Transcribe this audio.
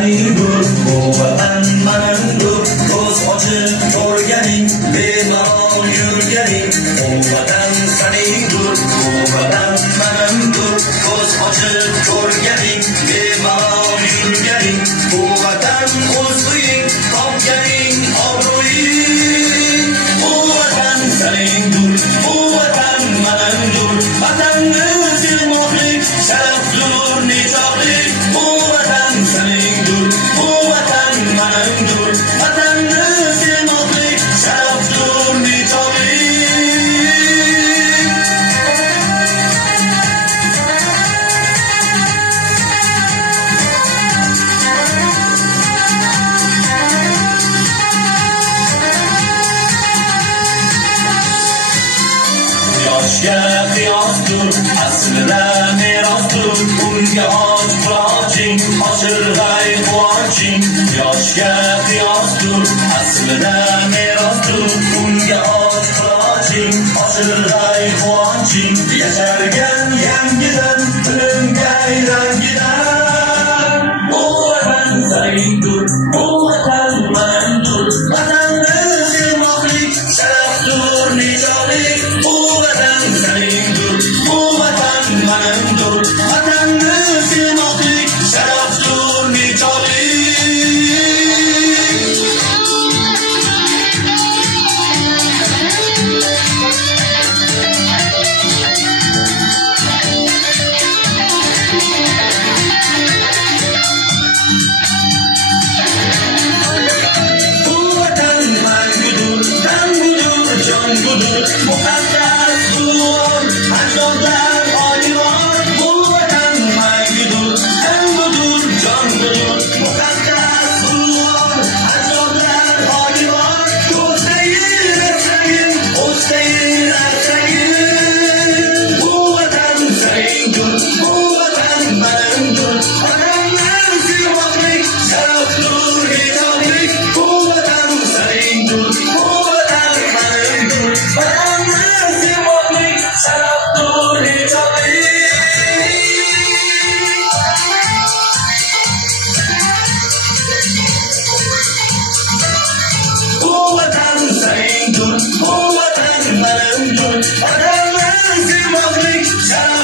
sanindur, bu vatan manimdur. Ko'z ochib ko'rganing, bemalol yurganing, bu vatan sanindur, bu vatan manimdur. Ko'z ochib ko'rganing, bemalol yurganing, bu vatan o'z uying, topganing obro'ying. Bu vatan sanindur, bu vatan manimdur. Vatanni sevmoqlik sharafdur, nechog'lik. Bu vatan sanindur, bu vatan manimdur. Vatanni sevmoqlik sharafdur, nechog'lik. Yoshga qiyosdur, aslida merosdur, unga och quloching, oshirg'ay quvonching. Yoshga qiyosdur, aslida merosdur, unga och quloching, oshirg'ay quvonching. Yashargan yangidan, bilimgay rangidan. Bu vatan sanindur, bu vatan manimdur. Vatanni sevmoqlik sharafdur, nechog'lik. Bu vatan sanindur, bu vatan manimdur. Vatanni sevmoqlik sharafdur, nechog'lik. Bu vatan mangudur, tangudur, jongudur, muqaddas ulug', ajdodlar olimon. Bu vatan mangudur, tangudur, jongudur, muqaddas ulug', ajdodlar olimon. Ko'kdayin arsagin, o'zdayin arsagin. Bu vatan sanindur, bu vatan manimdur. Vatanni sevmoqlik sharafdur, nechog'lik. Bu vatan sanindur, bu vatan manimdur. Vatanni sevmoqlik sharafdur, nechog'lik. Bu vatan sanindur, bu vatan manimdur. Vatanni sevmoqlik sharafdur.